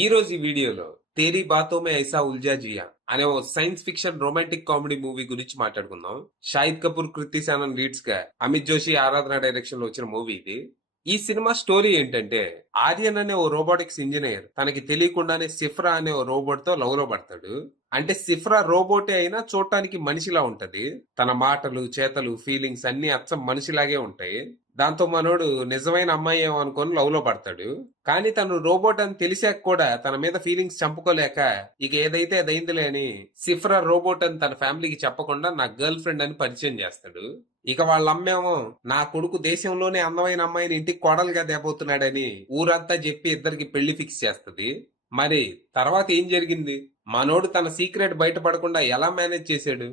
ఈ రోజు ఈ వీడియోలో తేరీ బాతో మే ఐసా ఉల్జా జియా అనే ఓ science fiction romantic comedy movie గురించి మాట్లాడుకుందాం. షాహిద్ కపూర్, కృతి సనన్ లీడ్స్ గా, అమిత్ జోషి, ఆరాధన డైరెక్షన్ లో వచ్చిన మూవీ ఇది. ఈ సినిమా స్టోరీ ఏంటంటే, ఆర్యన్ అనే ఓ రోబోటిక్స్ ఇంజనీర్ తనకి తెలియకుండానే సిఫ్రా అనే ఓ రోబోట్ తో లవ్ లో పడతాడు. అంటే సిఫ్రా రోబోటే అయినా చూడటానికి మనిషిలా ఉంటది. తన మాటలు, చేతలు, ఫీలింగ్స్ అన్ని అచ్చం మనిషిలాగే ఉంటాయి. దాంతో మనోడు నిజమైన అమ్మాయి ఏమో అనుకొని లవ్ లో పడతాడు. కానీ తను రోబోట్ అని తెలిసాక కూడా తన మీద ఫీలింగ్స్ చంపుకోలేక ఇక ఏదైతే అదైందిలే అని సిఫ్రా రోబోట్ అని తన ఫ్యామిలీకి చెప్పకుండా నా గర్ల్ ఫ్రెండ్ అని పరిచయం చేస్తాడు. ఇక వాళ్ళ అమ్మేమో నా కొడుకు దేశంలోనే అందమైన అమ్మాయిని ఇంటికి కోడలుగా తేబోతున్నాడని ఊరంతా చెప్పి ఇద్దరికి పెళ్లి ఫిక్స్ చేస్తది. మరి తర్వాత ఏం జరిగింది? మనోడు తన సీక్రెట్ బయటపడకుండా ఎలా మేనేజ్ చేశాడు?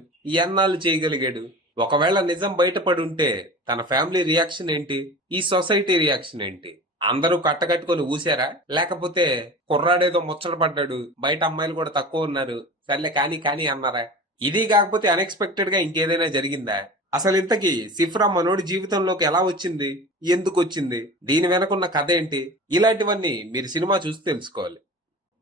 ఎన్నాళ్ళు చేయగలిగాడు? ఒకవేళ నిజం బయటపడి ఉంటే తన ఫ్యామిలీ రియాక్షన్ ఏంటి? ఈ సొసైటీ రియాక్షన్ ఏంటి? అందరూ కట్టకట్టుకొని ఊసారా? లేకపోతే కుర్రాడేదో ముచ్చట పడ్డాడు, బయట అమ్మాయిలు కూడా తక్కువ ఉన్నారు, సర్లే కానీ కానీ అన్నారా? ఇది కాకపోతే అన్ఎక్స్పెక్టెడ్ గా ఇంకేదైనా జరిగిందా? అసలు ఇంతకీ సిఫ్రా మనోడి జీవితంలోకి ఎలా వచ్చింది? ఎందుకు వచ్చింది? దీని వెనకున్న కథ ఏంటి? ఇలాంటివన్నీ మీరు సినిమా చూసి తెలుసుకోవాలి.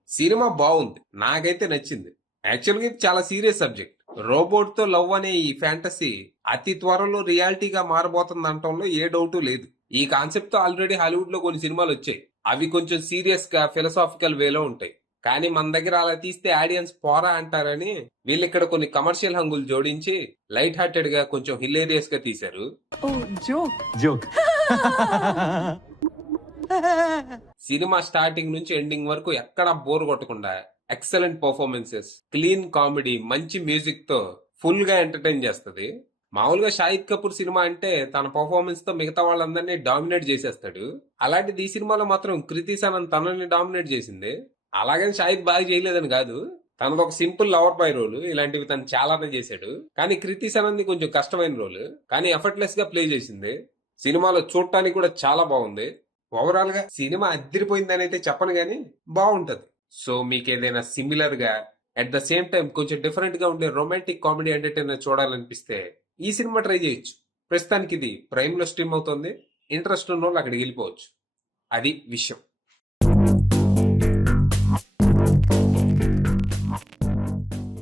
సినిమా బాగుంది, నాకైతే నచ్చింది. యాక్చువల్గా ఇది చాలా సీరియస్ సబ్జెక్ట్. రోబోట్ తో లవ్ అనే ఈ ఫ్యాంటసీ అతి త్వరలో రియాలిటీగా మారబోతుంది అనటంలో ఏ డౌట్ లేదు. ఈ కాన్సెప్ట్ తో ఆల్రెడీ హాలీవుడ్ లో కొన్ని సినిమాలు వచ్చాయి. అవి కొంచెం సీరియస్ గా ఫిలసాఫికల్ వేలో ఉంటాయి. కానీ మన దగ్గర అలా తీస్తే ఆడియన్స్ పోరా అంటారని వీళ్ళు ఇక్కడ కొన్ని కమర్షియల్ హంగులు జోడించి లైట్ హార్టెడ్ గా కొంచెం హిలేరియస్ గా తీశారు. సినిమా స్టార్టింగ్ నుంచి ఎండింగ్ వరకు ఎక్కడా బోర్ కొట్టకుండా ఎక్సలెంట్ పర్ఫార్మెన్సెస్, క్లీన్ కామెడీ, మంచి మ్యూజిక్ తో ఫుల్ గా ఎంటర్టైన్ చేస్తుంది. మామూలుగా షాహిద్ కపూర్ సినిమా అంటే తన పర్ఫార్మెన్స్ తో మిగతా వాళ్ళందరినీ డామినేట్ చేసేస్తాడు. అలాంటిది ఈ సినిమాలో మాత్రం కృతి సనన్ తనని డామినేట్ చేసింది. అలాగని షాహిద్ బాగా చేయలేదని కాదు, తనది ఒక సింపుల్ లవర్ బాయ్ రోల్, ఇలాంటివి తను చాలానే చేశాడు. కానీ కృతి సనన్ కొంచెం కష్టమైన రోల్, కానీ ఎఫర్ట్లెస్ గా ప్లే చేసింది. సినిమాలో చూడటానికి కూడా చాలా బాగుంది. ఓవరాల్ గా సినిమా అద్దరిపోయిందని అయితే చెప్పను గానీ బాగుంటది. సో మీకు ఏదైనా సిమిలర్ గా అట్ ద సేమ్ టైం కొంచెం డిఫరెంట్ గా ఉండే రొమాంటిక్ కామెడీ ఎంటర్టైనర్ చూడాలనిపిస్తే ఈ సినిమా ట్రై చేయొచ్చు. ప్రస్తుతానికి ఇది ప్రైమ్ లో స్ట్రీమ్ అవుతుంది. ఇంట్రెస్ట్ ఉన్న వాళ్ళు అక్కడికి వెళ్ళిపోవచ్చు. అది విషయం.